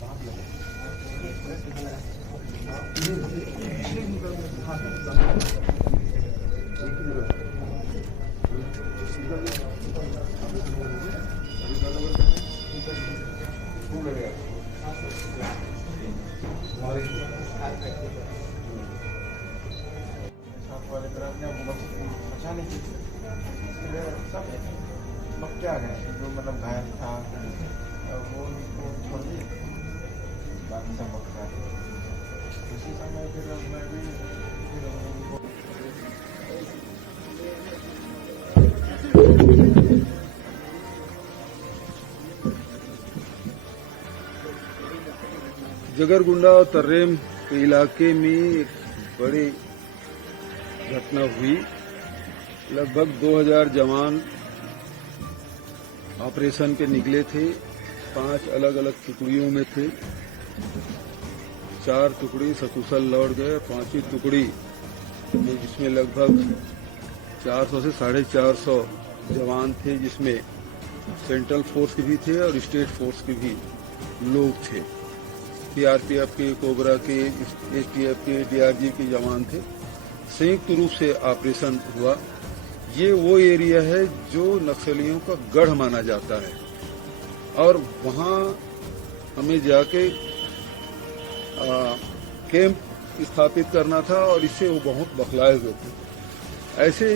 वाले तरफ ने वो बचा नहीं सब लोग क्या गए जो मतलब घायल था वो उनको छोड़ दिए, बाकी सब बचा उसी समय फिर मैं भी जगरगुंडा और तर्रेम के इलाके में एक बड़ी घटना हुई। लगभग 2000 जवान ऑपरेशन पे निकले थे। 5 अलग अलग टुकड़ियों में थे। 4 टुकड़ी सकुशल लौट गए। 5वीं टुकड़ी में जिसमें लगभग 400 से 450 जवान थे, जिसमें सेंट्रल फोर्स के भी थे और स्टेट फोर्स के भी लोग थे। सीआरपीएफ के, कोबरा के, एसटीएफ के, डीआरजी के जवान थे। संयुक्त रूप से ऑपरेशन हुआ। ये वो एरिया है जो नक्सलियों का गढ़ माना जाता है और वहां हमें जाके कैंप स्थापित करना था और इससे वो बहुत बखलाए हुए थे। ऐसे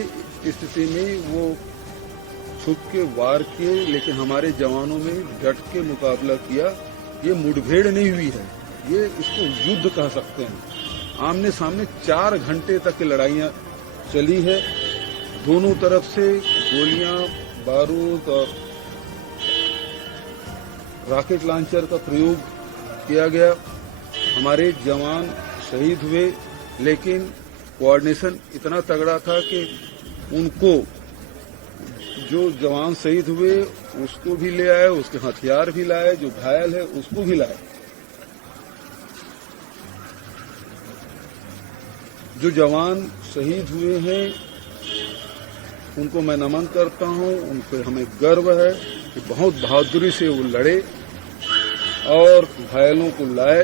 स्थिति में वो छुप के वार किए, लेकिन हमारे जवानों ने डट के मुकाबला किया। ये मुठभेड़ नहीं हुई है, ये इसको युद्ध कह सकते हैं। आमने सामने 4 घंटे तक की लड़ाइयां चली है। दोनों तरफ से गोलियां, बारूद और रॉकेट लॉन्चर का प्रयोग किया गया। हमारे जवान शहीद हुए, लेकिन कोऑर्डिनेशन इतना तगड़ा था कि उनको जो जवान शहीद हुए उसको भी ले आए, उसके हथियार भी लाए, जो घायल है उसको भी लाए। जो जवान शहीद हुए हैं उनको मैं नमन करता हूं। उन पर हमें गर्व है कि बहुत बहादुरी से वो लड़े और घायलों को लाए।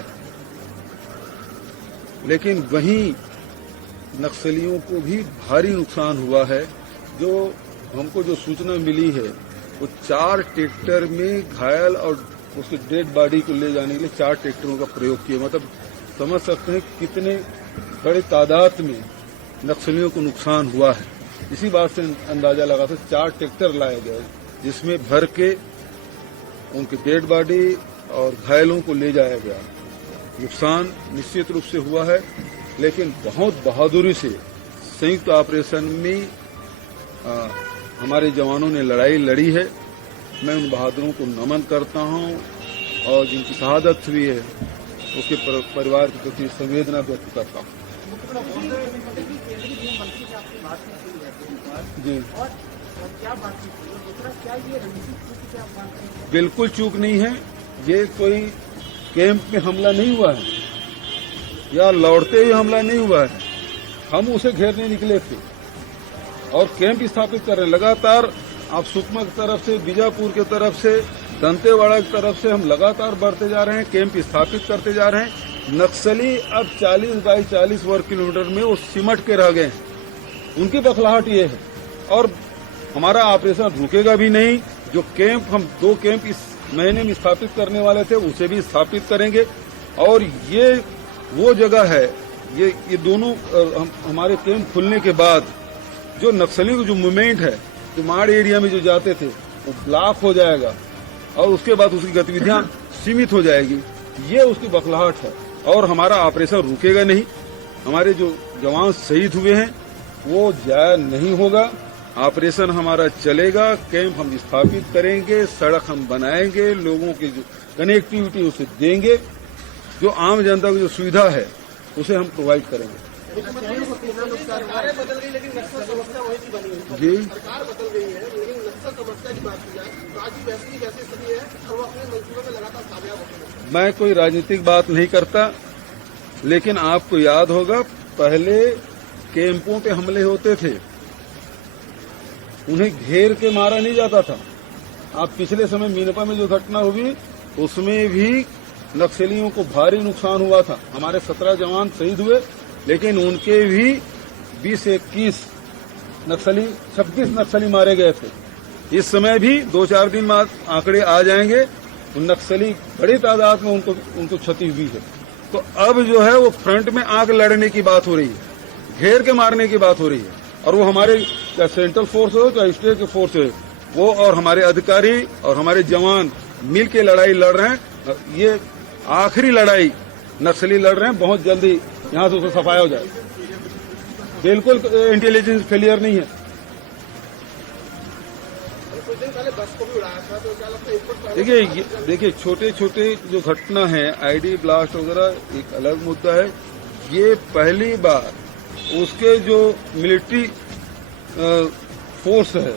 लेकिन वहीं नक्सलियों को भी भारी नुकसान हुआ है। जो हमको जो सूचना मिली है वो 4 ट्रैक्टर में घायल और उसके डेड बॉडी को ले जाने के लिए 4 ट्रैक्टरों का प्रयोग किया। मतलब समझ सकते हैं कितने बड़े तादाद में नक्सलियों को नुकसान हुआ है। इसी बात से अंदाजा लगा था 4 ट्रैक्टर लाए गए, जिसमें भर के उनके डेड बॉडी और घायलों को ले जाया गया। नुकसान निश्चित रूप से हुआ है, लेकिन बहुत बहादुरी से संयुक्त ऑपरेशन में हमारे जवानों ने लड़ाई लड़ी है। मैं उन बहादुरों को नमन करता हूं और जिनकी शहादत हुई है उसके परिवार के प्रति संवेदना व्यक्त करता हूं। जी, बिल्कुल चूक नहीं है। ये कोई कैंप में हमला नहीं हुआ है या लौटते हुए हमला नहीं हुआ है। हम उसे घेरने निकले थे और कैंप स्थापित कर रहे हैं। लगातार आप सुकमा की तरफ से, बीजापुर की तरफ से, दंतेवाड़ा की तरफ से हम लगातार बढ़ते जा रहे हैं, कैंप स्थापित करते जा रहे हैं। नक्सली अब 40 बाई 40 वर्ग किलोमीटर में वो सिमट के रह गए हैं। उनकी बखलाहट ये है और हमारा ऑपरेशन रुकेगा भी नहीं। जो कैंप हम 2 कैंप इस महीने में स्थापित करने वाले थे उसे भी स्थापित करेंगे। और ये वो जगह है, ये दोनों हमारे कैंप खुलने के बाद जो नक्सली का जो मूवमेंट है, जो माड़ एरिया में जो जाते थे वो ब्लॉक हो जाएगा और उसके बाद उसकी गतिविधियां सीमित हो जाएगी। ये उसकी बखलाहट है और हमारा ऑपरेशन रुकेगा नहीं। हमारे जो जवान शहीद हुए हैं वो जाया नहीं होगा। ऑपरेशन हमारा चलेगा, कैंप हम स्थापित करेंगे, सड़क हम बनाएंगे, लोगों की जो कनेक्टिविटी उसे देंगे, जो आम जनता की जो सुविधा है उसे हम प्रोवाइड करेंगे। जी, सरकार बदल गई है, लेकिन नक्सल समस्या की बात की जाए तो आज भी वैसी वैसी स्थिति है और वो अपने मंसूबे में लगातार कामयाब होते हैं। मैं कोई राजनीतिक बात नहीं करता, लेकिन आपको याद होगा पहले कैंपों पे हमले होते थे, उन्हें घेर के मारा नहीं जाता था। आप पिछले समय मीनपा में जो घटना हुई उसमें भी नक्सलियों को भारी नुकसान हुआ था। हमारे 17 जवान शहीद हुए, लेकिन उनके भी 20-21 नक्सली 26 नक्सली मारे गए थे। इस समय भी 2-4 दिन बाद आंकड़े आ जाएंगे। नक्सली बड़ी तादाद में उनको क्षति हुई है। तो अब जो है वो फ्रंट में आंख लड़ने की बात हो रही है, घेर के मारने की बात हो रही है। और वो हमारे चाहे सेंट्रल फोर्स हो चाहे स्टेट के फोर्स हो, वो और हमारे अधिकारी और हमारे जवान मिल के लड़ाई लड़ रहे हैं। ये आखिरी लड़ाई नक्सली लड़ रहे हैं, बहुत जल्दी यहां से उसका सफाया हो जाए। बिल्कुल इंटेलिजेंस फेलियर नहीं है। कुछ दिन पहले बस को भी उड़ाया था, तो क्या लगता है? देखिए छोटे छोटे जो घटना है, आईडी ब्लास्ट वगैरह एक अलग मुद्दा है। ये पहली बार उसके जो मिलिट्री फोर्स है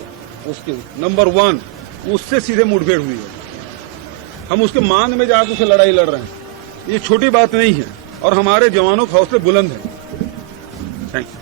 उसके नंबर 1 उससे सीधे मुठभेड़ हुई है। हम उसके मांग में जाकर उसे लड़ाई लड़ रहे हैं। ये छोटी बात नहीं है और हमारे जवानों के हौसले बुलंद हैं। Thank you.